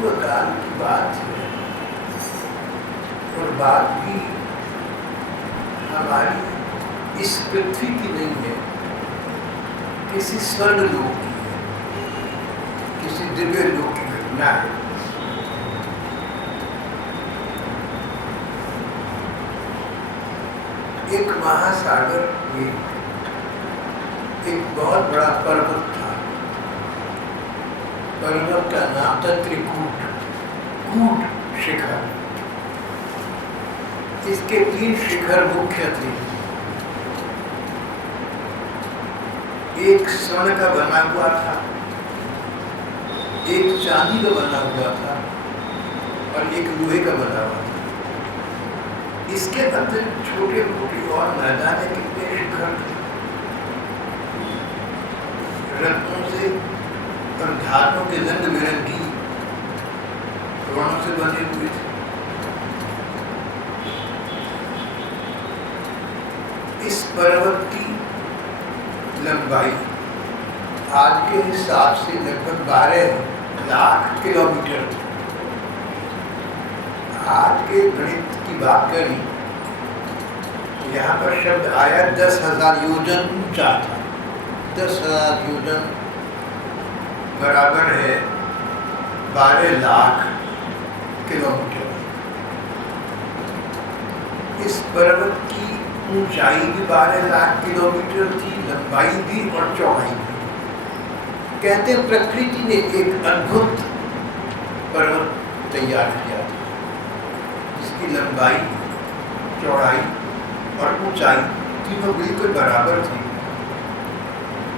पूर्व काल की बात है और बात भी हमारी इस पृथ्वी की नहीं है, किसी स्वर्ण लोक की है, किसी दिव्य लोक की घटना है। एक महासागर में एक बहुत बड़ा पर्वत था। पर्वत का नाम था त्रिकूट, कूट शिखर। इसके 3 शिखर मुख्य थे। एक स्वर्ण का बना हुआ था, एक चांदी का बना हुआ था और एक लोहे का बना हुआ था। इसके अंदर छोटे मोटे और मैदान कितने शिखर थे, रत्नों से और धातुओं के रंग बिरंगी वर्णों से बने हुए थे। इस पर्वत की लंबाई आज के हिसाब से लगभग 12 लाख किलोमीटर थी। आज के गणित की बात करें, यहाँ पर शब्द आया 10,000 योजन ऊंचा था। 10,000 योजन बराबर है 12 लाख किलोमीटर। इस पर्वत की ऊंचाई भी 12 लाख किलोमीटर थी, लंबाई भी और चौड़ाई भी। कहते हैं प्रकृति ने एक अद्भुत पर्वत तैयार किया था, जिसकी लंबाई, चौड़ाई और ऊंचाई तीनों बिल्कुल बराबर थी।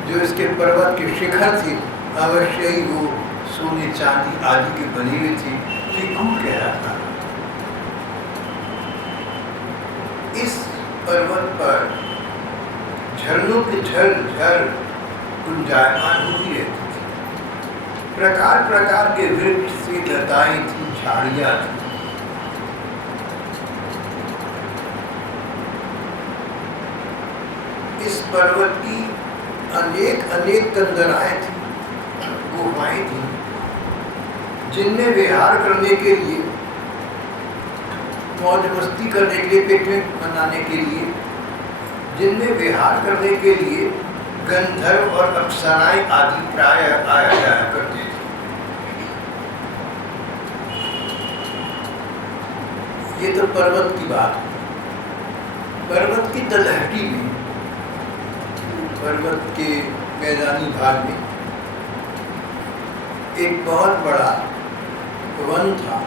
जो इसके पर्वत के शिखर थे अवश्य ही वो सोने चांदी आदि के बने हुए थे। त्रिकूट कहलाता था। इस पर्वत पर झरनों के झर गुंजायमान होती रहती थी। प्रकार प्रकार के वृक्ष से लताएं थी, झाड़ियां थी। इस पर्वत की अनेक कंदराएं थी, गुफाएं थी, जिनमें विहार करने के लिए, मौज मस्ती करने के लिए, पिकनिक मनाने के लिए, जिनमें विहार करने के लिए गंधर्व और अप्सराएं आदि प्राय आया जाया करते थे। ये तो पर्वत की बात है। पर्वत की तलहटी में, पर्वत के मैदानी भाग में एक बहुत बड़ा वन था।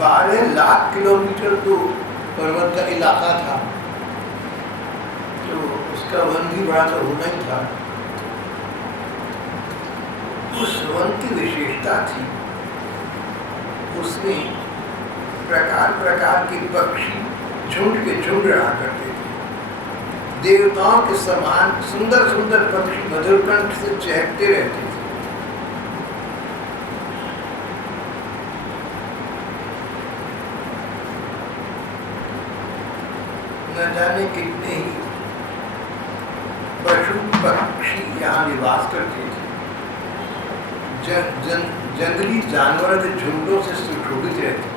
12 लाख किलोमीटर तो पर्वत का इलाका था, तो उसका वन भी बड़ा तो होना ही था। उस वन की विशेषता थी, उसमें प्रकार प्रकार के पक्षी झुंड के झुंड रहा करते थे। देवताओं के समान सुंदर सुंदर पक्षी मधुर कंठ से चहकते रहते थे। न जाने कितने ही पशु पक्षी यहाँ निवास करते थे। जंगली जानवर के झुंडों से सुशोभित रहते थे।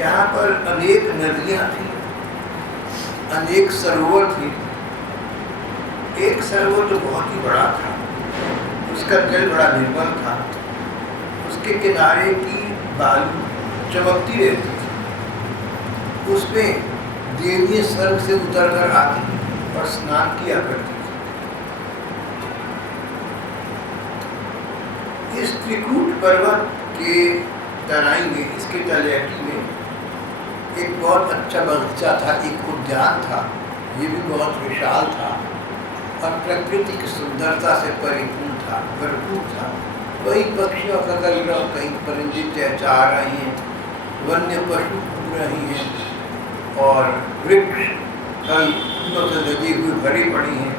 यहाँ पर अनेक नदियाँ थी, अनेक सरोवर थे। एक सरोवर तो बहुत ही बड़ा था, उसका जल बड़ा निर्मल था। उसके किनारे की बालू चमकती रहती थी। उसमें देवियाँ स्वर्ग से उतर कर आती और स्नान किया करती थी। इस त्रिकूट पर्वत के तराई में, इसके तलहटी में एक बहुत अच्छा बगीचा था, एक उद्यान था। ये भी बहुत विशाल था और प्रकृति की सुंदरता से परिपूर्ण था, भरपूर था। कई पक्षियों का कलरव, कई परिंदे चहचहा रहे हैं, वन्य पशु घूम रही हैं और वृक्ष फल फूलों से लगे हुए भरे पड़े हैं।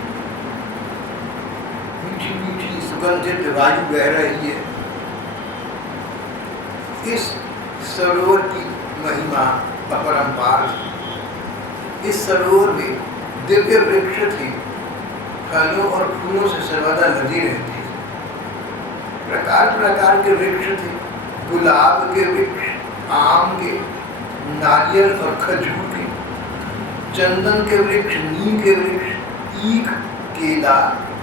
मीठी मीठी सुगंधित वायु बह रही है। इस सरोवर की महिमा अपरंपार थी। इस सरोवर में दिव्य वृक्ष थे, फलों और फूलों से सर्वदा लदी रहती थी। प्रकार प्रकार के वृक्ष थे, गुलाब के वृक्ष, आम के, नारियल और खजूर के, चंदन के वृक्ष, नीम के वृक्ष, ईख, केला,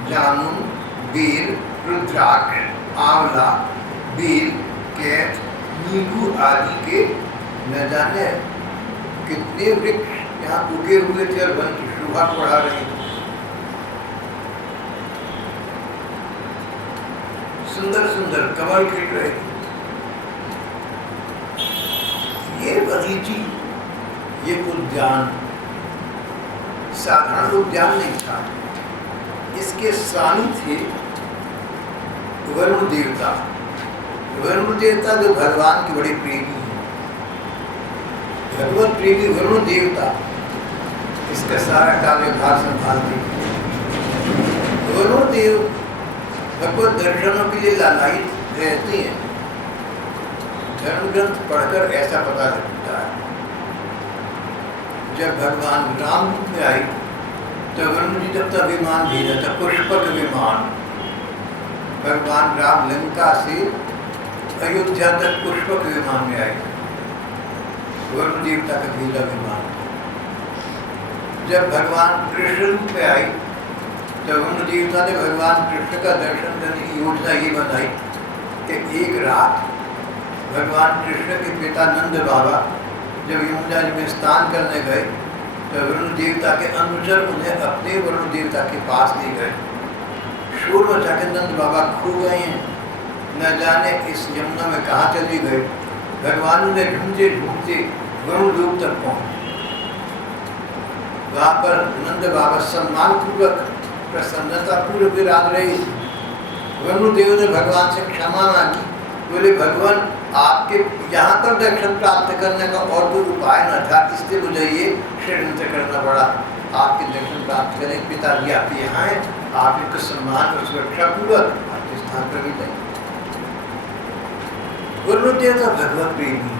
जामुन, बेल, रुद्राक्ष, आंवला, बेल, कैथ, नींबू आदि के न जाने कितने वृक्ष यहाँ उगे हुए थे और वन की शोभा बढ़ा रहे थे। सुंदर सुंदर कमल खिल रहे थे। ये बगीची, ये उद्यान साधारण उद्यान नहीं था। इसके स्वामी थे वरुण देवता। वरुण देवता जो भगवान के बड़े प्रेमी हैं, भगवत प्रेमी वरुण देवता इसका सारा कार्यभार संभालते हैं। वरुण देव भगवत दर्शनों के लिए लालायित रहते हैं। धर्म ग्रंथ पढ़कर ऐसा पता लगता है। जब भगवान राम रूप में आए तो वरुण जी तब तक विमान भेजा था, पुष्पक विमान। भगवान राम लंका से अयोध्या तक पुष्पक विमान में आए, वरुण देवता का भेजा विमान। जब भगवान कृष्ण रूप में आए तो वरुण देवता ने भगवान कृष्ण का दर्शन करने की योजना ये बनाई कि एक रात भगवान कृष्ण के पिता नंद बाबा जब यमुना जी में स्नान करने गए तो वरुण देवता के अनुचर उन्हें अपने वरुण देवता के पास ले गए। शोर मचा के नंद बाबा खो गए हैं, न जाने इस यमुना में कहाँ चले गए। भगवान उन्हें ढूंढते ढूंढते वरुण लोक तक पहुँचे। वहाँ पर नंद बाबा सम्मान पूर्वक प्रसन्नता पूर्वक विराज रहे। वरुण देव ने भगवान से क्षमा मांगी। बोले भगवान आपके यहाँ पर दर्शन प्राप्त करने का और कोई उपाय न था, इसलिए मुझे ये षड्यंत्र करना पड़ा। आपके दर्शन प्राप्त करें, पिताजी आपके यहाँ हैं, आप इनको सम्मान और सुरक्षा पूर्वक आपके स्थान पर भी जाए। वरुण देवता भगवत प्रेमी,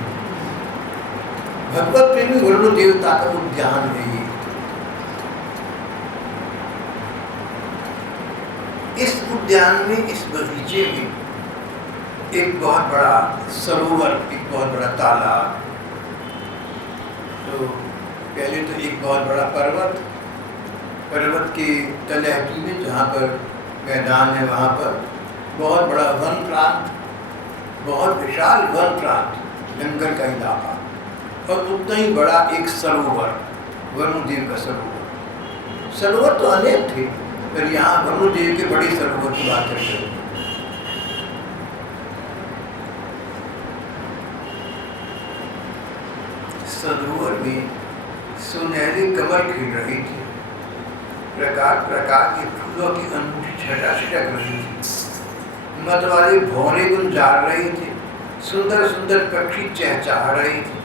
भगवत प्रेमी वरुण देवता का उद्यान है ये। इस उद्यान में, इस बगीचे में एक बहुत बड़ा सरोवर, एक बहुत बड़ा तालाब। तो पहले तो एक बहुत बड़ा पर्वत, पर्वत के तलहटी में जहाँ पर मैदान है वहाँ पर बहुत बड़ा वन प्रांत, बहुत विशाल वन प्रांत, जंगल का इलाका, और उतना ही बड़ा एक सरोवर, वरुण देव का सरोवर। सरोवर तो अनेक थे, पर यहाँ वरुण देव के बड़े सरोवर की बात करते हैं। सरोवर में सुनहरे कमल खिल रही थी, प्रकार प्रकार के फूलों की अनूठी छटा छिटक रही थी, मत वाले भौरे गुंजार रहे थे, सुंदर सुंदर पक्षी चहचहा रहे थे,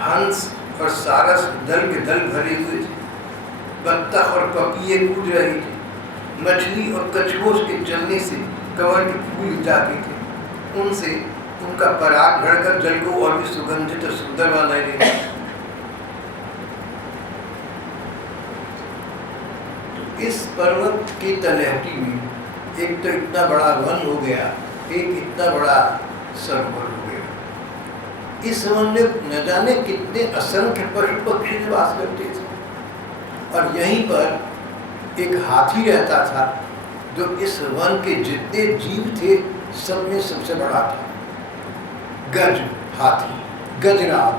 हंस और सारस दल के दल भरे हुए थे, बत्तख और पपीहे कूद रहे थे, मछली और कछुओं के चलने से कमल के फूल जाते थे, उनसे उनका पराग भरकर जल को और भी सुगंधित और सुंदर बना रहे थे। इस पर्वत की तलहटी में एक तो इतना बड़ा वन हो गया, एक इतना बड़ा सरोवर हो गया। इस वन में न जाने कितने असंख्य पशु पक्षी निवास करते थे, और यहीं पर एक हाथी रहता था जो इस वन के जितने जीव थे सब में सबसे बड़ा था। गज हाथी, गजराज,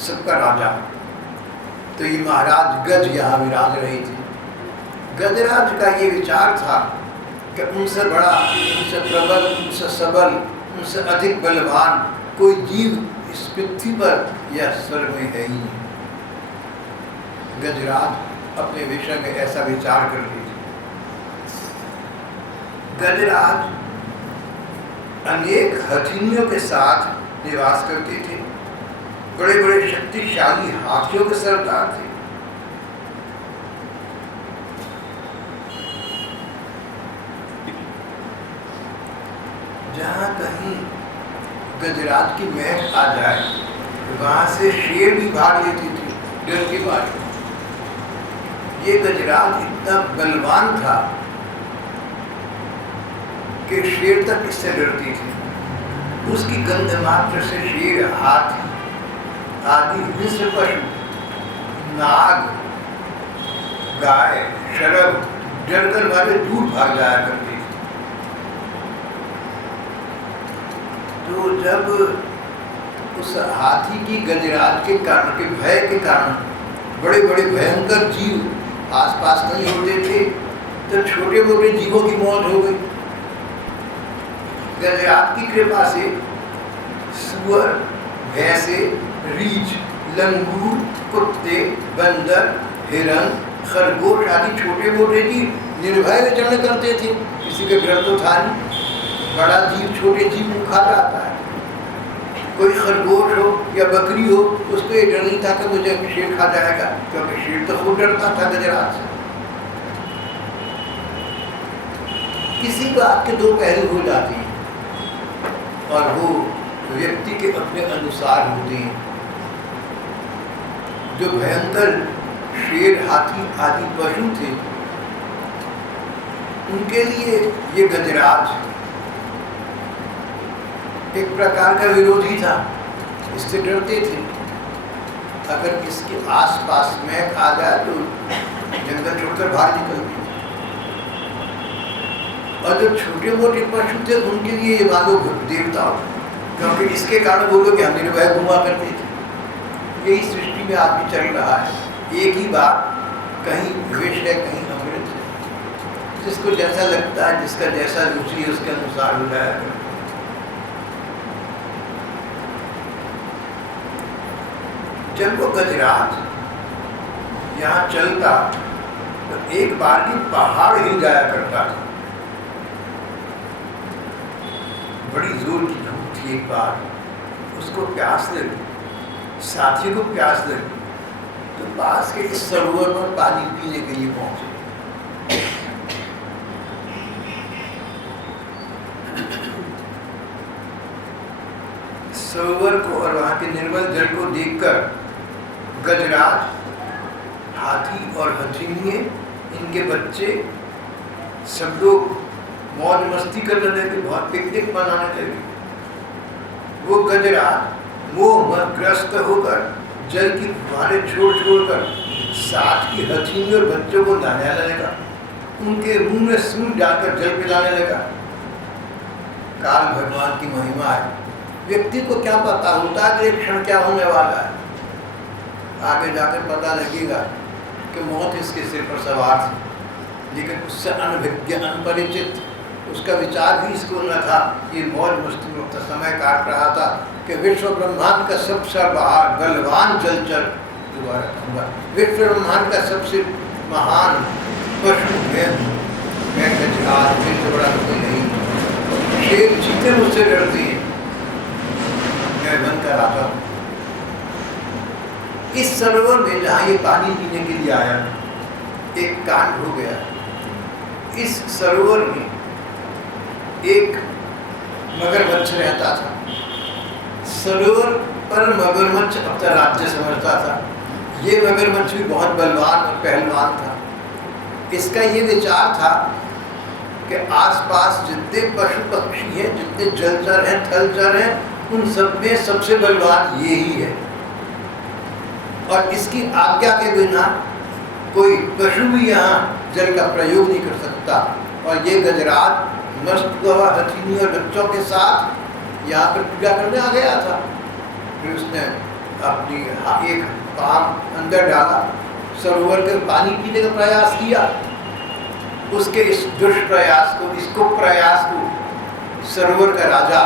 सबका राजा। तो ये महाराज गज यहाँ विराज रहे थे। गजराज का ये विचार था कि उनसे बड़ा, उनसे प्रबल, उनसे सबल, उनसे अधिक बलवान कोई जीव इस पृथ्वी पर या स्वर्ग में है ही नहीं। गजराज अपने विषय में ऐसा विचार कर रहे थे। गजराज अनेक हथिनियों के साथ निवास करते थे, बड़े बड़े शक्तिशाली हाथियों के सरदार थे। जहाँ कहीं गजराज की महक आ जाए वहाँ से शेर भी भाग लेते थे डर के मारे। ये गजराज इतना बलवान था कि शेर तक इससे डरती थी। उसकी गंध मात्र से शेर, हाथी आदि हिंस्र पशु, नाग, गाय, शरभ डरकर वाले दूर भाग जाया करते थे। तो जब उस हाथी की गजराज के कारण, के भय के कारण बड़े बड़े भयंकर जीव आसपास नहीं होते थे, तो छोटे मोटे जीवों की मौत हो गई। गजराज की कृपा से सुअर, भैंसे, रीछ, लंगूर, कुत्ते, बंदर, हिरण, खरगोश आदि छोटे मोटे जीव निर्भय विचरण करते थे। किसी के घर तो था नहीं, बड़ा जीव छोटे जीव को खा जाता है। कोई खरगोश हो या बकरी हो, उसको ये डर नहीं था कि मुझे शेर खा जाएगा, क्योंकि शेर तो खुद डरता था गजराज से। किसी बात के दो पहलू हो जाते हैं और वो व्यक्ति के अपने अनुसार होते हैं। जो भयंकर शेर, हाथी आदि पशु थे, उनके लिए ये गजराज एक प्रकार का विरोधी था, इससे डरते थे। अगर इसके आसपास में आ जाए तो जंगल छोड़कर बाहर निकलते थे। और जो छोटे मोटे पशु थे उनके लिए ये मानो देवता हो, क्योंकि इसके कारण वो लोग हम निर्भय घुमा करते थे। यही सृष्टि में आज भी चल रहा है। एक ही बात, कहीं विष है, कहीं अमृत है। जिसको जैसा लगता है, जिसका जैसा रुचि है, उसके अनुसार हो जाएगा। जब वो गजराज यहाँ चलता तो एक बार की पहाड़ हिल जाया करता था। बड़ी जोर की धूप थी। एक बार उसको प्यास लगी, साथी को प्यास लगी, तो पास के इस सरोवर पर पानी पीने के लिए पहुंचे। सरोवर को और वहां के निर्मल जल को देखकर गजराज, हाथी और हथिनिये, इनके बच्चे सब लोग मौज मस्ती करने लगे, बहुत पिकनिक मनाने लगे। वो गजराज मोहग्रस्त होकर जल की फुहारें छोड़-छोड़कर साथ की हथिनी और बच्चों को नहलाने लगा, उनके मुंह में सूंड डालकर जल पिलाने लगा। काल भगवान की महिमा है। व्यक्ति को क्या पता होता है कि एक क्षण क्या होने वाला है। आगे जाकर पता लगेगा कि मौत इसके सिर पर सवार थी, लेकिन उससे अनभिज्ञ, अनपरिचित, उसका विचार भी इसको न था। ये मौज मस्ती में अपना समय काट रहा था कि विश्व ब्रह्मांड का सबसे बलवान जलचर, दोबारा कहूँगा, विश्व ब्रह्मांड का सबसे महान पशु है मैं गजराज, से बड़ा कोई नहीं। शेर चीते मुझसे डरती हैं, मैं बनकर आता हूँ। इस सरोवर में जहाँ ये पानी पीने के लिए आया, एक कांड हो गया। इस सरोवर में एक मगरमच्छ रहता था। सरोवर पर मगरमच्छ अपना राज्य समझता था। ये मगरमच्छ भी बहुत बलवान और पहलवान था। इसका ये विचार था कि आसपास जितने पशु पक्षी हैं, जितने जलचर हैं, थलचर हैं, उन सब में सबसे बलवान ये ही है और इसकी आज्ञा के बिना कोई पशु भी यहाँ जल का प्रयोग नहीं कर सकता। और ये गजराज मस्त हुआ हथिनी और बच्चों के साथ यहाँ पर पूजा करने आ गया था। फिर उसने अपनी एक पाँव अंदर डाला, सरोवर के पानी पीने का प्रयास किया। उसके इस दुष्प्रयास को, इस कुप्रयास को सरोवर का राजा,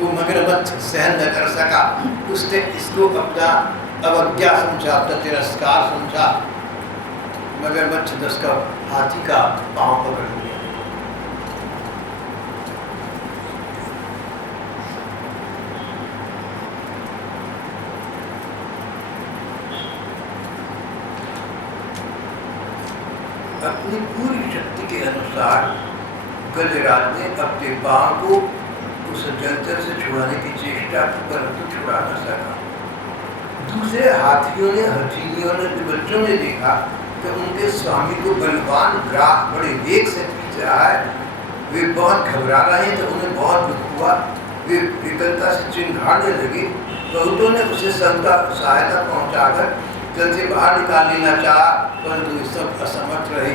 वो मगरमच्छ सहन न कर सका। उसने इसको अपना अवज्ञा समझा, अपना तिरस्कार समझा। मगरमच्छ दस का हाथी का पाँव पकड़ लिया। अपनी पूरी शक्ति के अनुसार गजराज ने अपने पाँव को उस जलचर से छुड़ाने की चेष्टा की, परंतु छुड़ा न सका। दूसरे हाथियों ने, हथिनियों ने, बच्चों ने देखा कि उनके स्वामी को बलवान ग्राह बड़े वेग से खींच रहा है। वे बहुत घबरा रहे हैं, तो उन्हें बहुत दुख हुआ। वे विकलता से चिंघाड़ने लगे। बहुतों ने उसे सहायता पहुंचाकर जल से बाहर निकाल लेना चाहा, परंतु वे सब असमर्थ रहे।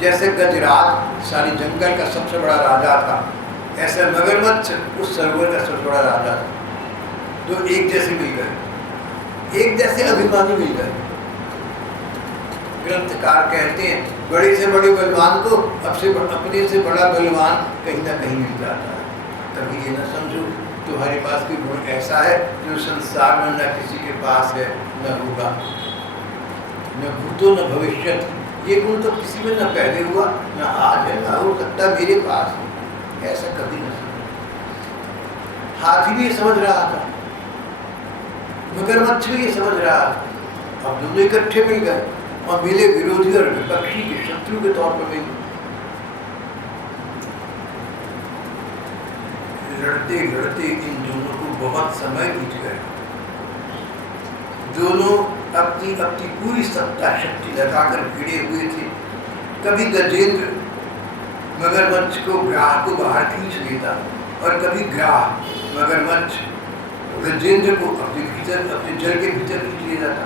जैसे गजराज सारी जंगल का सबसे बड़ा राजा था, ऐसे मगरमच्छ उस सरोवर का सबसे बड़ा राजा था। तो एक जैसे मिल गए, एक जैसे अभिमानी मिल गए। ग्रंथकार कहते हैं बड़े से बड़े बलवान को अपने से बड़ा बलवान कहीं ना कहीं मिल जाता है। कभी ये न समझो तुम्हारे पास कोई गुण ऐसा है जो संसार में न किसी के पास है, न होगा, न भूतो न भविष्य। ये गुण तो किसी में न पहले हुआ, न आज है, न हो सकता मेरे पास है। ऐसा कभी न समझ। हाथी भी समझ रहा था, मगरमच्छ भी ये समझ रहा था। अब दोनों इकट्ठे मिल गए और मिले विरोधी और विपक्षी के शत्रु के तौर पर मिले। लड़ते लड़ते इन दोनों को बहुत समय बीत गया। दोनों अपनी अपनी पूरी सत्ता शक्ति लगाकर भिड़े हुए थे। कभी गजेंद्र मगरमच्छ को ग्राह को बाहर खींच लेता और कभी ग्राह मगरमच्छ गजेंद्र को अपने जल के भीतर खींच ले जाता।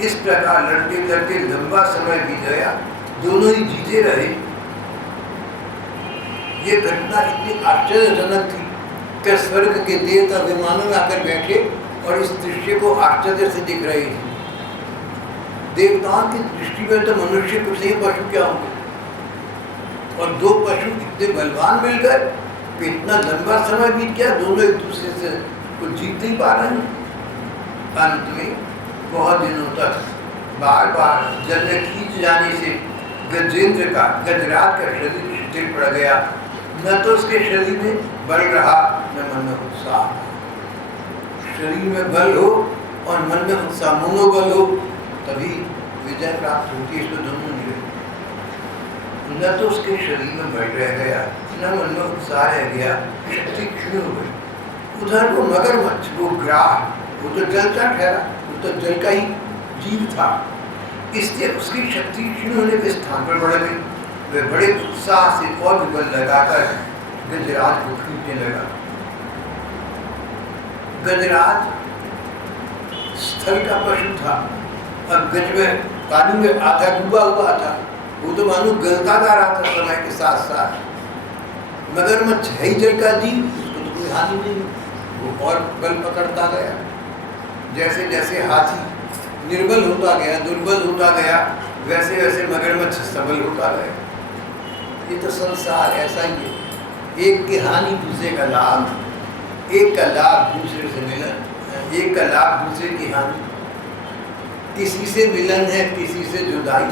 इस प्रकार लड़ते लड़ते लंबा समय बीत गया, दोनों ही जीते रहे। ये घटना इतनी आश्चर्यजनक थी कि स्वर्ग के देवता विमानों में आकर बैठे और इस दृश्य को आश्चर्य से देख रहे थे। देवताओं की दृष्टि में तो मनुष्य कुछ नहीं, पशु क्या होंगे, और दो पशु इतने बलवान मिल गए कि इतना लंबा समय बीत गया, दोनों एक दूसरे से कुछ जीत नहीं पा रहे हैं। अंत में बहुत दिनों तक बार बार जल में खींच जाने से गजेंद्र का गजराज का शरीर शिथिल पड़ गया। न तो उसके शरीर में बल रहा, न मन में उत्साह। शरीर में बल हो और मन में उत्साह, मनोबल हो, तभी विजय प्राप्त होती है। इसमें दोनों मिले। न तो उसके शरीर में बल रह गया, न मन में उत्साह रह गया, शक्ति क्षीण हो गई। उधर वो मगरमच्छ, वो ग्राह, वो तो जल का ठहरा, वो तो जल का ही जीव था, इसलिए उसकी शक्ति क्षीण होने के स्थान पर बढ़ गई। वे बड़े उत्साह से और भी बल लगाकर गजराज को खींचने लगा। गजराज स्थल का पशु था और गज में पानी में आधा डूबा हुआ था। वो तो मानो गलता जा रहा था समय के साथ साथ। मगरमच्छ है ही जल का जीव, उसको तो कोई हानि नहीं, वो और बल पकड़ता गया। जैसे जैसे हाथी निर्बल होता गया, दुर्बल होता गया, वैसे वैसे मगरमच्छ सबल होता गया। ये तो संसार ऐसा ही है, एक की हानि दूसरे का लाभ, एक का लाभ दूसरे से मिलन, एक का लाभ दूसरे की हानि, किसी से मिलन है किसी से जुदाई।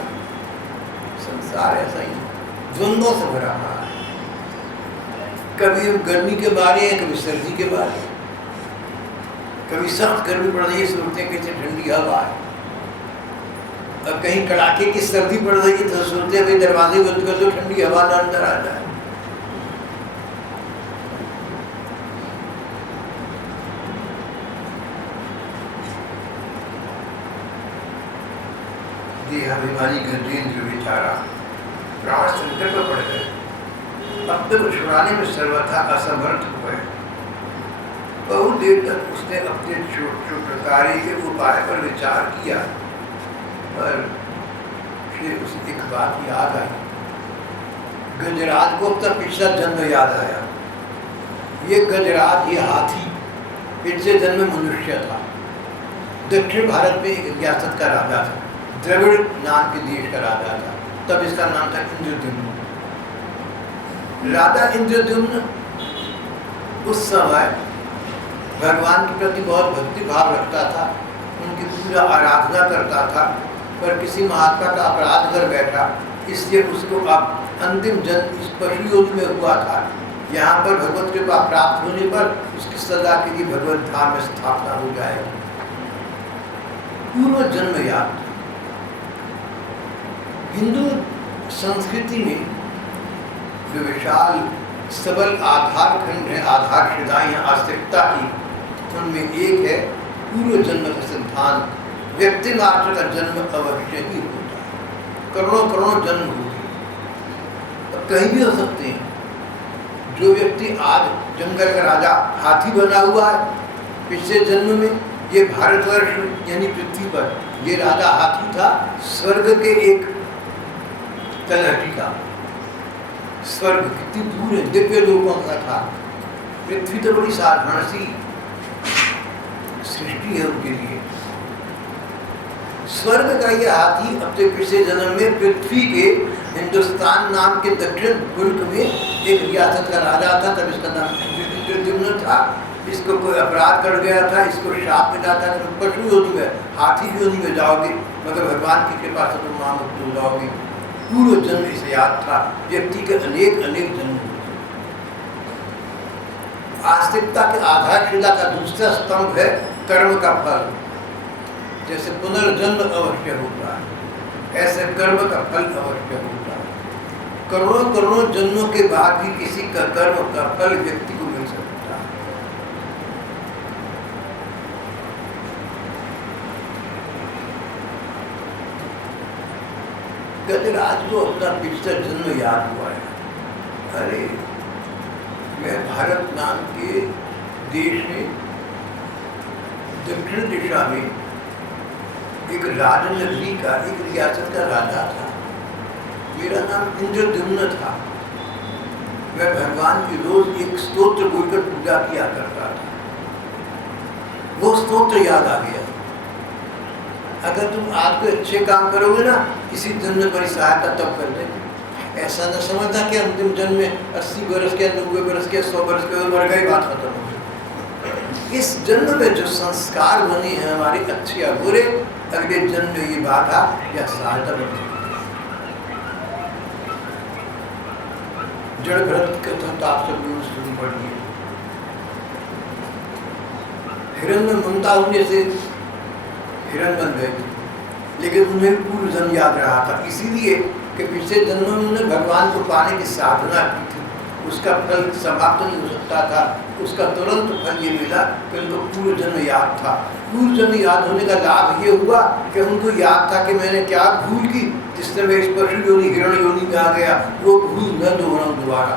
संसार ऐसा ही द्वंद्वों से भरा हुआ है। कभी गर्मी के बारे हैं, कभी सर्दी के बारे हैं, कभी सख्त गर्मी पड़ रही है, सोचते हैं कैसे ठंडी हवा है, और कहीं कड़ाके की सर्दी पड़ रही है तो सोचते हैं भाई दरवाजे बंद कर दो, ठंडी हवा ना अंदर आ जाए। देहाभिमानी गजेंद्र बेचारा प्राण संकट में पड़ गए। अपने को छुड़ाने में सर्वथा असमर्थ हुए। बहुत देर तक उसने अपने कार्य के उपाय पर विचार किया, पर फिर उसे एक बात याद आई। गजराज को अपना पिछला जन्म याद आया। ये गजराज, ये हाथी पिछले जन्म मनुष्य था। दक्षिण भारत में एक रियासत का राजा था, द्रविड़ नाम के देश का राजा था। तब इसका नाम था इंद्रद्युम्न। राजा इंद्रद्युम्न उस समय भगवान के प्रति बहुत भक्ति भाव रखता था, उनकी पूजा आराधना करता था, पर किसी महात्मा का अपराध कर बैठा, इसलिए उसको अब अंतिम जन्म इस पशु योग में हुआ था। यहाँ पर भगवत कृपा प्राप्त होने पर उसकी सदा के लिए भगवत धाम में स्थापना हो जाएगी। पूर्व जन्म याद। हिंदू संस्कृति में जो विशाल सबल आधार खंड है, आधारशिलाएं आस्तिकता की, उनमें एक है पूर्व जन्म का सिद्धांत। व्यक्ति मात्र का जन्म अवश्य ही होता है। करोड़ों करोड़ों जन्म होते और कहीं भी हो सकते हैं। जो व्यक्ति आज जंगल का राजा हाथी बना हुआ है, पिछले जन्म में ये भारतवर्ष यानी पृथ्वी पर ये राजा हाथी था, स्वर्ग के एक तलहटी का। स्वर्ग कितनी दूर है, दिव्य लोकों का था। पृथ्वी तो बड़ी साधारण सी सृष्टि है उनके लिए। स्वर्ग का ये हाथी अपने पिछले जन्म में पृथ्वी के हिंदुस्तान नाम के दक्षिण मुल्क में एक रियासत का राजा था। तब इसका नाम इंद्रद्युम्न था। इसको कोई अपराध कर गया था, इसको श्राप मिला था कि पशु योनि में, हाथी योनि में जाओगे, मगर भगवान की कृपा से तुम महामुक्त हो जाओगे। पूर्व जन्म इसे याद था। व्यक्ति के अनेक अनेक जन्म होते। आस्तिकता के आधारशिला का दूसरा स्तंभ है कर्म का फल। जैसे पुनर्जन्म अवश्य होता है, ऐसे कर्म का फल अवश्य होता है। करोड़ों करोड़ों जन्मों के बाद भी किसी का कर्म का फल व्यक्ति को मिल सकता है। आज को अपना पिछला जन्म याद हुआ है। अरे मैं भारत नाम के देश में दक्षिण दिशा में एक राजनगरी का, एक रियासत का राजा था। मेरा नाम इंद्रद्युम्न था। मैं भगवान की रोज एक स्तोत्र बोलकर पूजा किया करता था। वो स्तोत्र याद आ गया। अगर तुम आज कोई अच्छे काम करोगे ना, इसी जन्म पर सहायता तब कर देंगे। ऐसा न समझना कि अंतिम जन्म में 80 बरस के, 90 बरस के, 100 बरस के मर गई, बात खत्म हो गई। इस जन्म में जो संस्कार बने हैं हमारे अच्छे या बुरे, अगले जन्म में ये बाधा या सहायता बन सकती है। जड़ भरत की कथा तो आप सब लोग सुन पड़िए। हिरण में ममता होने से हिरण बन गए थे, लेकिन उन्हें पूर्व जन्म याद रहा था, इसीलिए कि पिछले जन्म में उन्होंने भगवान को पाने की साधना की थी। उसका फल समाप्त नहीं हो सकता था, उसका तुरंत फल ये मिला कि उनको पूर्व जन्म याद था। पूर्व जन्म याद होने का लाभ ये हुआ कि उनको याद था कि मैंने क्या भूल की जिससे मैं इस पशु योनि, हिरण योनि में आ गया, वो भूल न दोहराऊं दोबारा।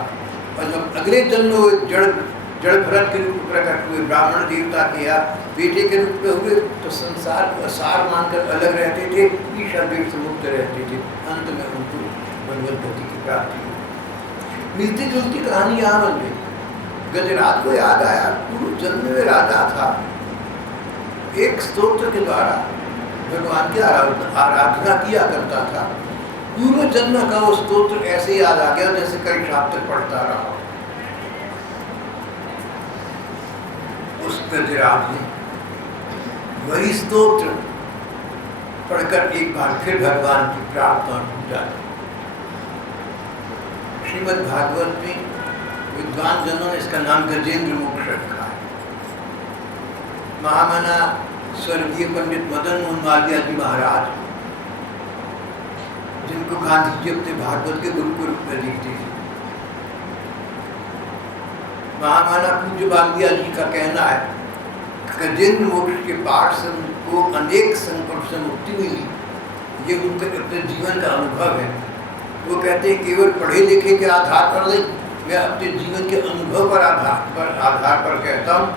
और जब अगले जन्म वो जड़ भरत के रूप में प्रकट हुए, ब्राह्मण देवता के या बेटे के रूप में हुए, तो संसार को असार मानकर अलग रहते थे, ईशा देव से मुक्त रहते थे। अंत में उनको भगवत गति की प्राप्ति हुई। मिलती जुलती कहानी यहाँ बन गई। गजराज को याद आया, पूर्व जन्म में राजा था, एक स्तोत्र के द्वारा भगवान की आराधना किया करता था। पूर्व जन्म का वो स्तोत्र ऐसे याद आ गया जैसे कई शाम तक पढ़ता रहा। उस गजराज ने वही स्तोत्र पढ़कर एक बार फिर भगवान की प्रार्थना पूजा की। श्रीमद् भागवत में विद्वान जनों ने इसका नाम गजेंद्र मोक्ष रखा है। महामना स्वर्गीय पंडित मदन मोहन मालवीय जी महाराज, जिनको गांधी जी अपने भागवत के गुरु के रूप में देखते थे, महामाना पूज्य मालवीय जी का कहना है कि गजेंद्र मोक्ष के पाठ से उनको अनेक संकट से मुक्ति मिली। ये उनके अपने जीवन का अनुभव है। वो कहते हैं केवल पढ़े लिखे के आधार पर नहीं, मैं अपने जीवन के अनुभव पर आधार पर कहता हूँ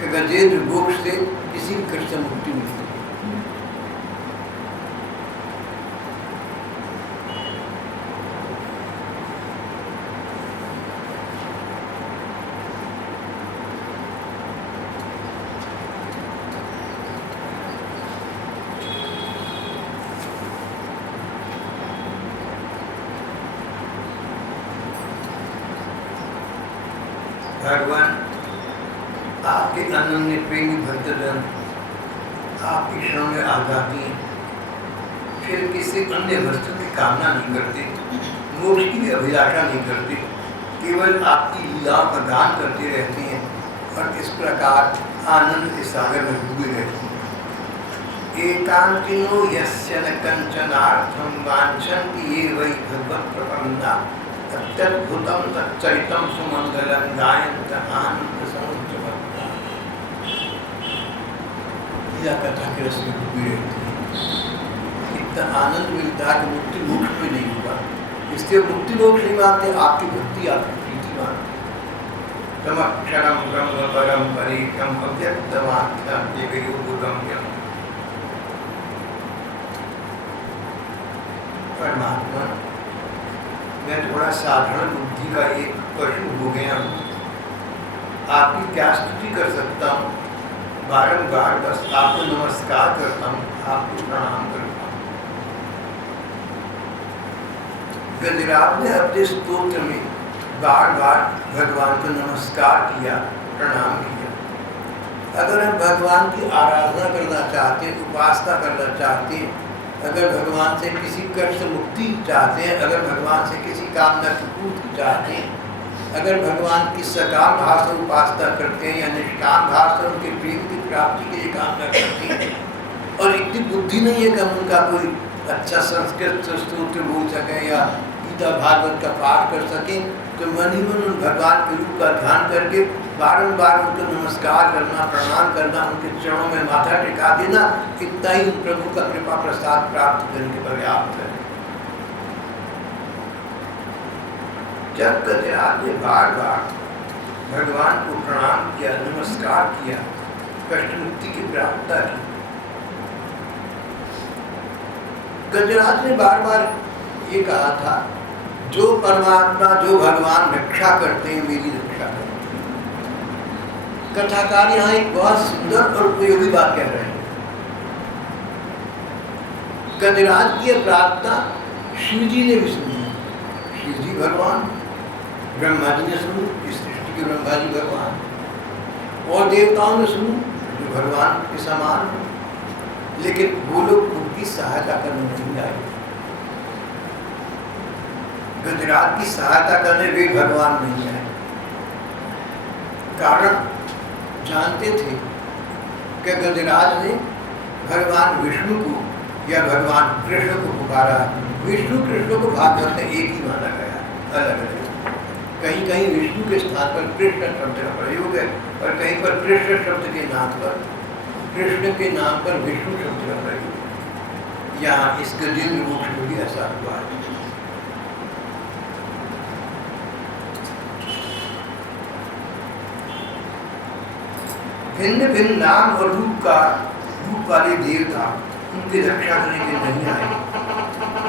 कि गजेंद्र मोक्ष से किसी भी कष्ट से मुक्ति मिलती है। भगवान आपके अनन्य प्रेमी भक्तजन आपकी क्षण में आ जाती हैं, फिर किसी अन्य वस्तु की कामना नहीं करते, मोक्ष की भी अभिलाषा नहीं करते, केवल आपकी लीलाओं का गान करते रहते हैं और इस प्रकार आनंद के सागर में डूबे रहते हैं। एकांतिनो यस्य न कंचनार्थम वांछन्ति ये वै भगवत् प्रपन्ना अत्यद्भुतम तच्चरितम सुमंगलम गायन्त आनंद समुच्चवत्ता। यह कथा के रस में डूबी रहती है। इतना आनंद मिलता है कि मुक्ति मोक्ष में नहीं होगा। इसलिए मुक्ति मोक्ष नहीं मानते, आपकी भक्ति आपकी प्रीति मानते। तमक्षरम ब्रह्म परम परीक्षम अव्यक्तमाख्यम दिव्योगम्यम। परमात्मा, मैं थोड़ा साधारण बुद्धि का एक पशु हो गया हूँ, आपकी क्या स्तुति कर सकता हूँ? बारंबार बस आपको नमस्कार करता हूँ, आपको प्रणाम करता हूँ। गजराज ने अपने स्तोत्र में बार बार भगवान को नमस्कार किया, प्रणाम किया। अगर हम भगवान की आराधना करना चाहते हैं, उपासना करना चाहते हैं, अगर भगवान से किसी कष्ट से मुक्ति चाहते हैं, अगर भगवान से किसी कामना की पूर्ति चाहते हैं, अगर भगवान की सकाम भाव से उपासना करते हैं या निष्काम भाव से उनके प्रेम की प्राप्ति के लिए कामना करते हैं, और इतनी बुद्धि नहीं है कि हम उनका कोई अच्छा संस्कृत स्तोत्र बोल सकें या गीता भागवत का पाठ कर सकें, तो मन ही मन उन भगवान के रूप का ध्यान करके बारंबार उनको नमस्कार करना, प्रणाम करना, उनके चरणों में माथा टिका देना, इतना ही उन प्रभु का कृपा प्रसाद प्राप्त करने के पर्याप्त है। जब गजराज ने बार बार भगवान को प्रणाम किया, नमस्कार किया, कष्ट मुक्ति की प्राप्तता की, गजराज ने बार बार ये कहा था, जो परमात्मा, जो भगवान रक्षा करते हैं, मेरी रक्षा करते हैं। कथाकार यहाँ एक बहुत सुंदर और उपयोगी बात कह रहे हैं। गजराज की प्रार्थना शिव जी ने भी सुनी। शिव जी भगवान, ब्रह्मा जी ने सुनी, इस सृष्टि के ब्रह्मा जी भगवान, और देवताओं ने सुनी जो भगवान के समान, लेकिन वो लोग उनकी सहायता करने नहीं आए। गजराज की सहायता करने वे भगवान नहीं आए। कारण जानते थे कि गजराज ने भगवान विष्णु को या भगवान कृष्ण को पुकारा। विष्णु कृष्ण को भागवत में एक ही माना गया, अलग अलग। कहीं कहीं विष्णु के स्थान पर कृष्ण शब्द का प्रयोग है, और कहीं पर कृष्ण शब्द के नाम पर, कृष्ण के नाम पर विष्णु शब्द का प्रयोग है। यहाँ इस गजेंद्र मोक्ष में भी ऐसा हुआ है। भिन्न भिन्न नाम और रूप वाले देवता उनकी रक्षा करने के नहीं आए।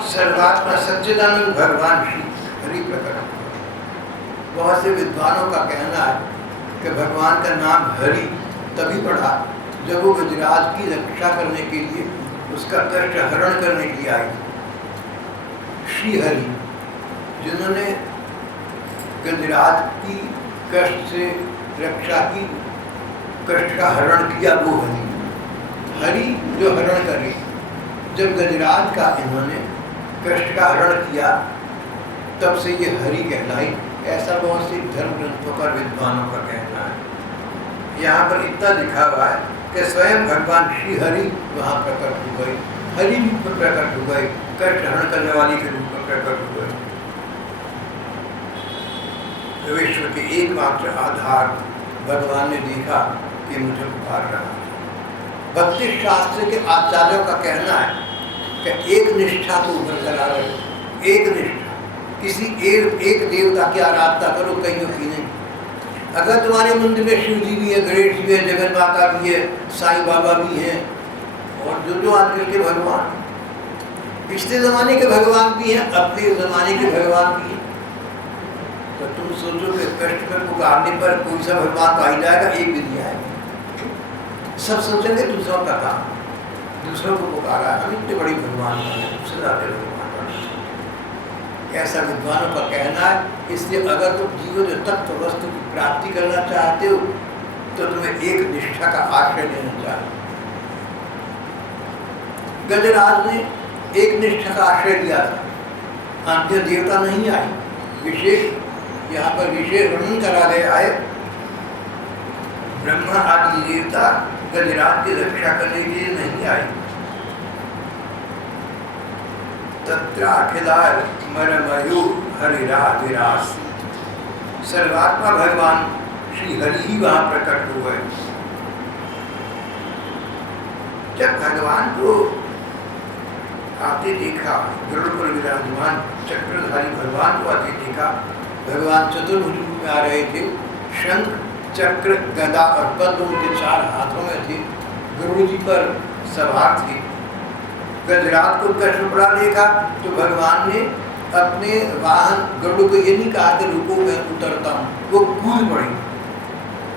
सर्वात्मा सच्चिदानंद भगवान श्री हरि प्रकट हुए। बहुत से विद्वानों का कहना है कि भगवान का नाम हरि तभी पड़ा जब वो गजराज की रक्षा करने के लिए, उसका कष्ट हरण करने के लिए आए। श्री हरि, जिन्होंने गजराज की कष्ट से रक्षा की, कष्ट का हरण किया, वो हरि। हरि जो हरण करे। जब गजराज का इन्होंने कष्ट का हरण किया, तब से ये हरि कहलाई। ऐसा बहुत सी धर्म ग्रंथों का, विद्वानों का कहना है। यहाँ पर इतना लिखा हुआ है कि स्वयं भगवान श्री हरि वहाँ प्रकट हो गए, हरि रूप में प्रकट हो गए, कष्ट हरण करने वाले के रूप में प्रकट हो गए। विश्व के एकमात्र आधार भगवान ने देखा कि मुझे पुकार रहा है। भक्ति शास्त्र के आचार्यों का कहना है कि एक निष्ठा को ऊपर करा रहे, एक निष्ठा, किसी एक देवता की आराधना करो, कहीं की नहीं। अगर तुम्हारे मंदिर में शिव जी भी है, गणेश जी है, जगन माता भी है, साईं बाबा भी हैं, और जो आजकल के भगवान, पिछले जमाने के भगवान भी हैं, अपने जमाने के भगवान भी हैं, तो तुम सोचो कि कष्ट में पुकारने पर कोई सा भगवान पाई जाएगा? एक भी नहीं आएगा। सब सोचेंगे दूसरों का काम, दूसरों को पुकारा, हम इतने बड़ी भगवान है, उससे ज्यादा भगवान। ऐसा विद्वानों का कहना है। इसलिए अगर तुम जीवन तत्व वस्तु की प्राप्ति करना चाहते हो, तो तुम्हें एक निष्ठा का आश्रय लेना चाहिए। गजराज ने एक निष्ठा का आश्रय लिया था, अन्य देवता नहीं आए। विशेष यहाँ पर विशेष वर्णन करा गया है, ब्रह्मा आदि देवता गजराज की रक्षा करने के लिए नहीं आए। तत्राखिलार मरमयु हरिराधिरास, सर्वात्मा भगवान श्री हरि ही वहाँ प्रकट हुए। जब भगवान को आप आते देखा, गरुड़ पर विराजमान चक्रधारी भगवान को आते देखा। भगवान चतुर्भुज रूप में आ रहे थे, शंख चक्र गदा और पद्म उनके 4 हाथों में थे, गरुड़ जी पर सवार थे। गजराज को कृष्णपड़ा देखा तो भगवान ने अपने वाहन गरुड़ को ये नहीं कहा कि रुको मैं उतरता हूँ, वो कूद पड़े।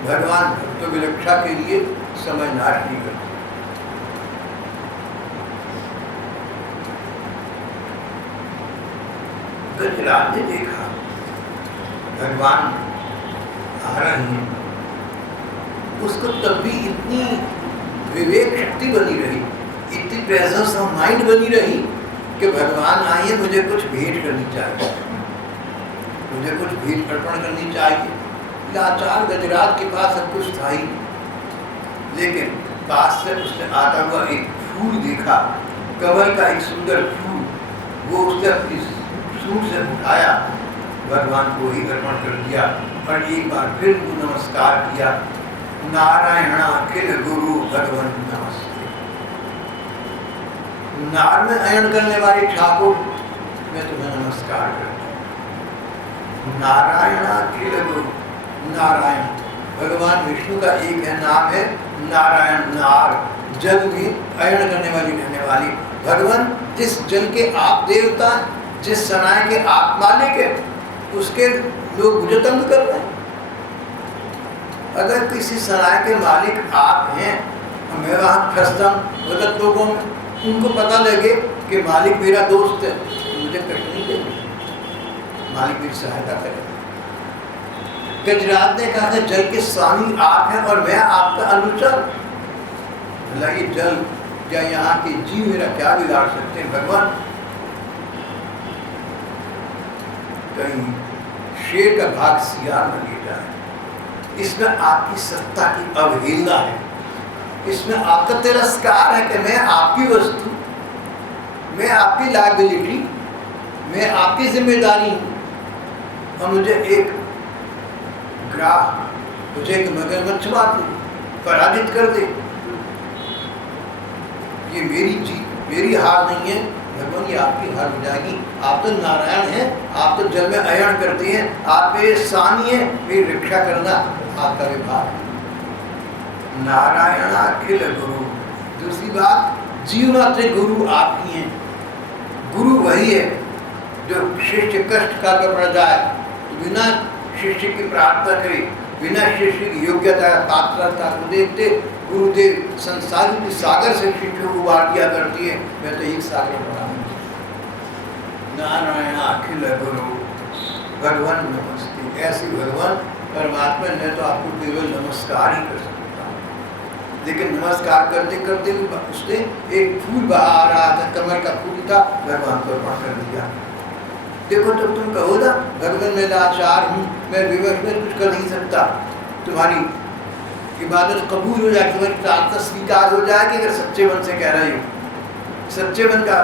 भगवान भक्तों की रक्षा के लिए समय नाश नहीं करते। गजराज ने देखा भगवान आ रहे हैं, उसको तब भी इतनी विवेक शक्ति बनी रही, इतनी प्रेजेंस ऑफ माइंड बनी रही कि भगवान आइए, मुझे कुछ भेंट करनी चाहिए, मुझे कुछ भेंट अर्पण करनी चाहिए। लाचार गजराज के पास सब कुछ था ही, लेकिन पास से उसने आता हुआ एक फूल देखा, कमल का एक सुंदर फूल, वो उसने अपनी सूट से उठाया, भगवान को ही अर्पण कर दिया और एक बार फिर नमस्कार किया। नारायण अखिल गुरु भगवान नमस्ते। नार में अयन करने वाले ठाकुर, मैं तुम्हें नमस्कार करता हूँ। नारायण अखिल गुरु, नारायण भगवान विष्णु का एक है नाम है नारायण, नार जल में अयन करने वाली रहने वाली। भगवान जिस जल के आप देवता, जिस सनाय के आप मालिक है, उसके लोग मुझे तंग कर रहे हैं। अगर किसी सराय के मालिक आप हैं, मैं वहाँ फंसता हूँ गलत लोगों में, उनको पता लगे कि मालिक मेरा दोस्त है, तो मुझे कष्ट नहीं देंगे, मालिक मेरी सहायता करेगा। गजराज ने कहा था जल के स्वामी आप हैं और मैं आपका अनुचर। भला ये जल या यहाँ के जीव मेरा क्या बिगाड़ सकते हैं भगवान? कहीं शेर का भाग सियार न ले जाए। इसमें आपकी सत्ता की अवहेलना है, इसमें आपका तिरस्कार है कि मैं आपकी वस्तु, मैं आपकी लायबिलिटी, मैं आपकी जिम्मेदारी हूँ और मुझे एक ग्राह, मुझे एक मगरमच्छ मार दे, पराजित कर दे। ये मेरी जीत, मेरी हार नहीं है भगवान, ये आपकी हार हो जाएगी। आप तो नारायण हैं, आप तो जल में अयन करते हैं, आप मेरे स्वामी हैं, मेरी रक्षा करना आपका विभाग। नारायण अखिल गुरु। दूसरी बात, जीव मात्र गुरु आप ही हैं। गुरु वही है जो शिष्य कष्ट का पड़ जाए तो बिना शिष्य की प्रार्थना करे, बिना शिष्य की योग्यता पात्रता को देखते गुरुदेव संसार के सागर से शिष्यों को उबार दिया करती है। मैं तो एक सागर पढ़ा हूँ। नारायण अखिल गुरु भगवान नमस्ते। ऐसे भगवान परमात्मा ने तो आपको केवल नमस्कार ही कर सकता है, लेकिन नमस्कार करते करते उसने एक फूल बहा आ रहा था, कमल का फूल था, भगवान को अर्पण कर दिया। देखो तो तुम कहो ना भगवान मैं लाचार हूँ, मैं विवश में कुछ कर नहीं सकता, तुम्हारी इबादत कबूल हो जाएगी, तुम्हारी प्रार्थना स्वीकार हो जाएगी अगर सच्चे मन से कह रहे हो। सच्चे मन का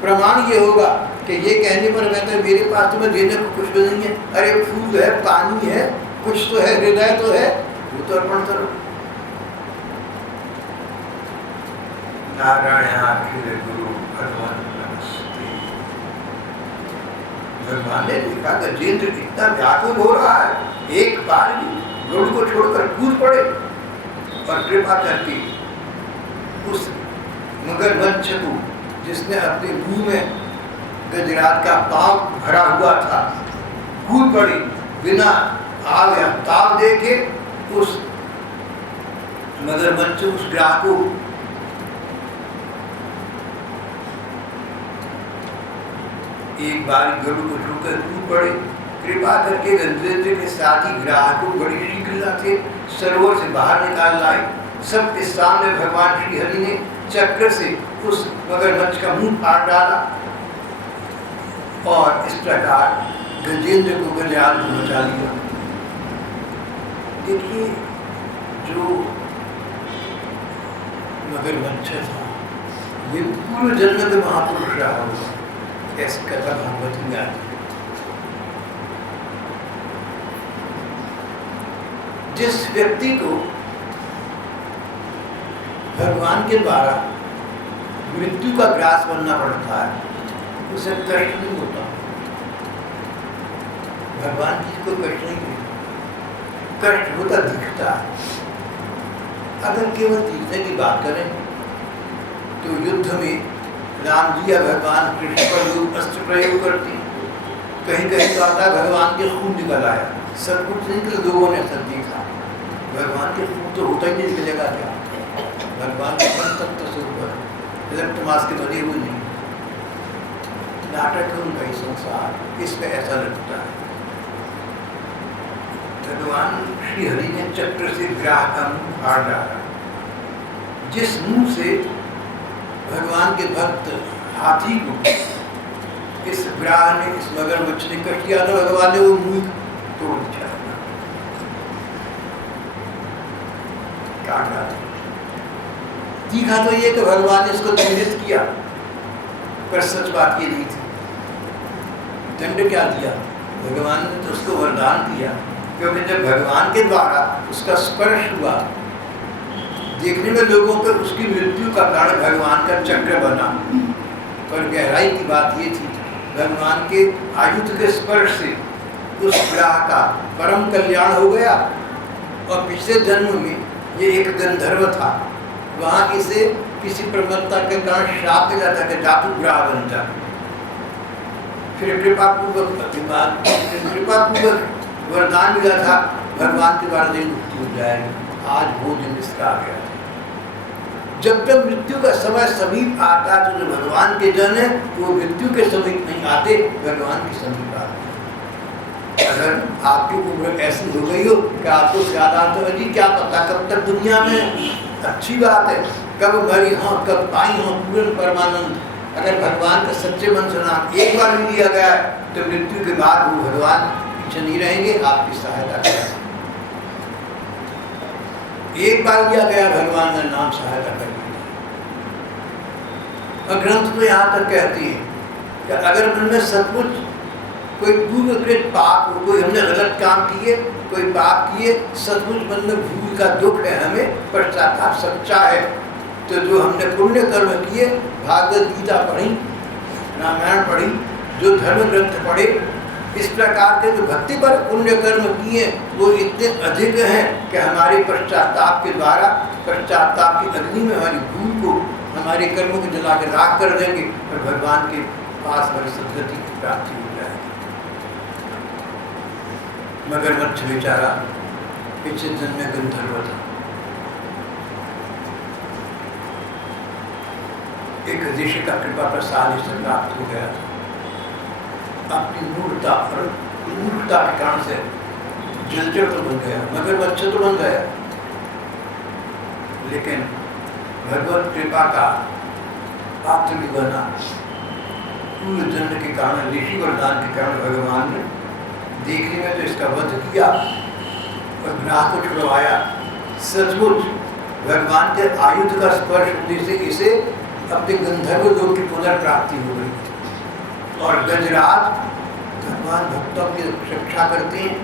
प्रमाण ये होगा कि ये कहने पर मैं तो मेरे पास तुम्हें देने को कुछ भी नहीं है, अरे फूल है, पानी है, कुछ तो है, हृदय तो है, वो तो अर्पण करो। नारायण अखिल गुरु भगवान नमस्ते। भगवान ने देखा गजेंद्र कितना व्याकुल हो रहा है, एक बार भी गरुड़ को छोड़कर कूद पड़े और कृपा करके उस मगरमच्छ को, जिसने अपने मुंह में गजराज का पांव भरा हुआ था, कूद पड़ी, बिना आग या ताव देखे उस मगरमच्छ, उस ग्राह को एक बार गरुड़ को छोड़कर कूद पड़े। कृपा करके गजेंद्र के साथ ही ग्राह को बड़ी शीघ्रता से सरोवर से बाहर निकाल लाए। सबके सामने भगवान श्री हरि ने चक्र से उस मगरमच्छ का मुंह फाड़ डाला और इस प्रकार गजेंद्र को गजराज को बचा लिया। देखिए जो मगरमच्छ था ये पूर्व जन्म में महापुरुष रहा होगा, ऐसी कथा भागवत में आती है। जिस व्यक्ति को भगवान के द्वारा मृत्यु का ग्रास बनना पड़ता है, उसे कष्ट नहीं होता। भगवान की कोई कष्ट नहीं है, कष्ट होता दिखता है। अगर केवल दिखने की बात करें तो युद्ध में राम जी या भगवान कृष्ण पर लोग अस्त्र प्रयोग करते हैं, कहीं कहीं तो आता है भगवान के खून निकल आया, सब कुछ नहीं कि लोगों ने सब देखा। भगवान के खून तो होता ही नहीं, निकलेगा क्या? भगवान के तत्व स्वरूप इलेक्ट मास के बने हुए नहीं, नाटक है उनका ही संसार, इसमें ऐसा लगता है। भगवान श्री हरि ने चक्र से ग्राह का मुंह फाड़ डाला, जिस मुंह से भगवान के भक्त हाथी को इस ग्राह ने, इस मगरमच्छ ने कट किया, तो भगवान ने वो मुंह तोड़ दिया, काट डाला। दिखा तो ये कि भगवान ने इसको दंडित किया, पर सच बात ये नहीं थी। दंड क्या दिया? भगवान ने तो उसको वरदान दिया, क्योंकि जब भगवान के द्वारा उसका स्पर्श हुआ, देखने में लोगों को उसकी मृत्यु का कारण भगवान का चक्र बना, पर गहराई की बात ये थी भगवान के आयुध के स्पर्श से उस ग्राह का परम कल्याण हो गया। और पिछले जन्म में ये एक गंधर्व था, वहाँ इसे किसी प्रबलता के कारण श्राप मिला था कि जातु ग्राह बन जा। फिर कृपापूर्वक वरदान मिला था भगवान के द्वारा दिन मुक्ति हो जाएगी। आज वो दिन इसका आ गया। जब जब मृत्यु का समय समीप आता तो जो भगवान के जन है वो मृत्यु के समीप नहीं आते, भगवान के समीप आते। अगर आपकी उम्र ऐसी हो गई हो कि आपको ज्यादा तो अजी क्या पता कब तक दुनिया में, अच्छी बात है, कब मरी हो कब पाई हो पूर्ण परमानंद। अगर भगवान का सच्चे मन से नाम एक बार भी लिया गया तो मृत्यु के बाद वो भगवान पीछे नहीं रहेंगे, आपकी सहायता करेंगे। एक बार लिया गया भगवान का नाम, सहायता करेंगे। और ग्रंथ तो यहाँ तक कहती है कि अगर मन में सचमुच कोई पूर्वकृत पाप हो, कोई हमने गलत काम किए, कोई पाप किए, सचमुच मन में भूल का दुख है, हमें पश्चाताप सच्चा है, तो जो हमने पुण्य कर्म किए, भागवत गीता पढ़ी, रामायण पढ़ी, जो धर्म ग्रंथ पढ़े, इस प्रकार के जो भक्ति पर पुण्य कर्म किए वो इतने अधिक हैं कि हमारे पश्चाताप के द्वारा, पश्चाताप की अग्नि में हमारी भूल को, हमारे कर्मों को जला के राख कर देंगे और भगवान के पास हमारी सदगति की प्राप्ति हो जाएगी। मगरमच्छ बेचारा पिछले जन्म में गंधर्व था, एक ऋषि का कृपा प्रसाद इसे प्राप्त हो गया था। अपनी मूर्खता और मूर्खता के कारण से जलचर तो बन गया, मगरमच्छ तो बन गया, लेकिन भगवत कृपा का पात्र भी बना। पूर्ण जन्म के कारण, ऋषि वरदान के कारण भगवान ने देखने में तो इसका वध किया और ग्राह को छुड़वाया। सचमुच भगवान के आयुध का स्पर्श होने से इसे अपने गंधर्व लोक की पुनर्प्राप्ति हो गई। और गजराज भगवान भक्तों की रक्षा करते हैं,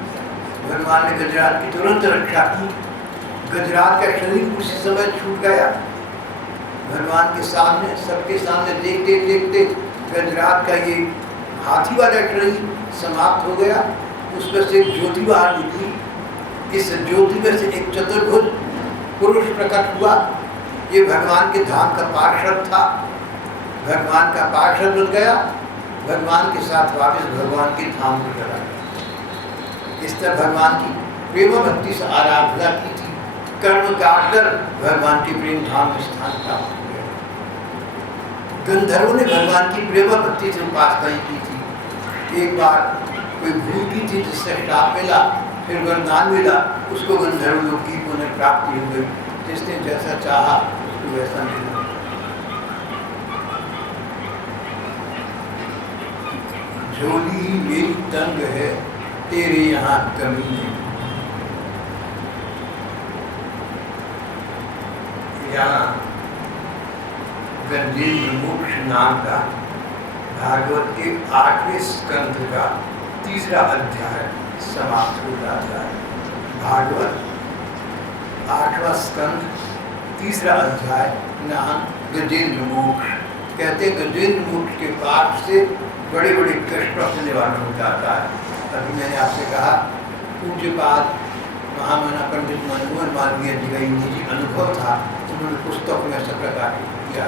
भगवान ने गजराज की तुरंत रक्षा की। गजराज का शरीर उसी समय छूट गया, भगवान के सामने, सबके सामने देखते देखते गजराज का ये हाथी वाला शरीर समाप्त हो गया। उसमें से एक ज्योति बाहर निकली, इस ज्योति में से एक चतुर्भुज पुरुष प्रकट हुआ। ये भगवान के धाम का पार्षद था, भगवान का पार्षद बन गया, भगवान के साथ वापस भगवान के धाम को चला गया। इस तरह भगवान की प्रेम भक्ति से आराधना की थी, कर्म काट कर भगवान के प्रेम धाम में स्थान प्राप्त हो गया। गंधर्वों ने भगवान की प्रेम भक्ति से उपासना की थी। एक बार कोई भूल की थी जिससे श्राप मिला, फिर वरदान मिला, उसको गंधर्व लोक की पुनर्प्राप्ति हो गई। जिसने जैसा चाहा उसको वैसा मिला। झोली मेरी तंग है, तेरे यहाँ कमी है। यहाँ गंजेन्द्र मोक्ष नाम का भागवत के 8वें स्कंध का 3रा अध्याय समाप्त हो जाता है। भागवत 8वां स्कंध 3रा अध्याय नाम गजेंद्र मोक्ष। कहते हैं गजेंद्र मूर्ति के पाप से बड़े बड़े कष्टों से निवारण हो जाता है। अभी मैंने आपसे कहा पूज्य पाद महामना पंडित मनमोहन मालवीय जी का निजी अनुभव था, उन्होंने पुस्तक में ऐसा प्रकाशित किया।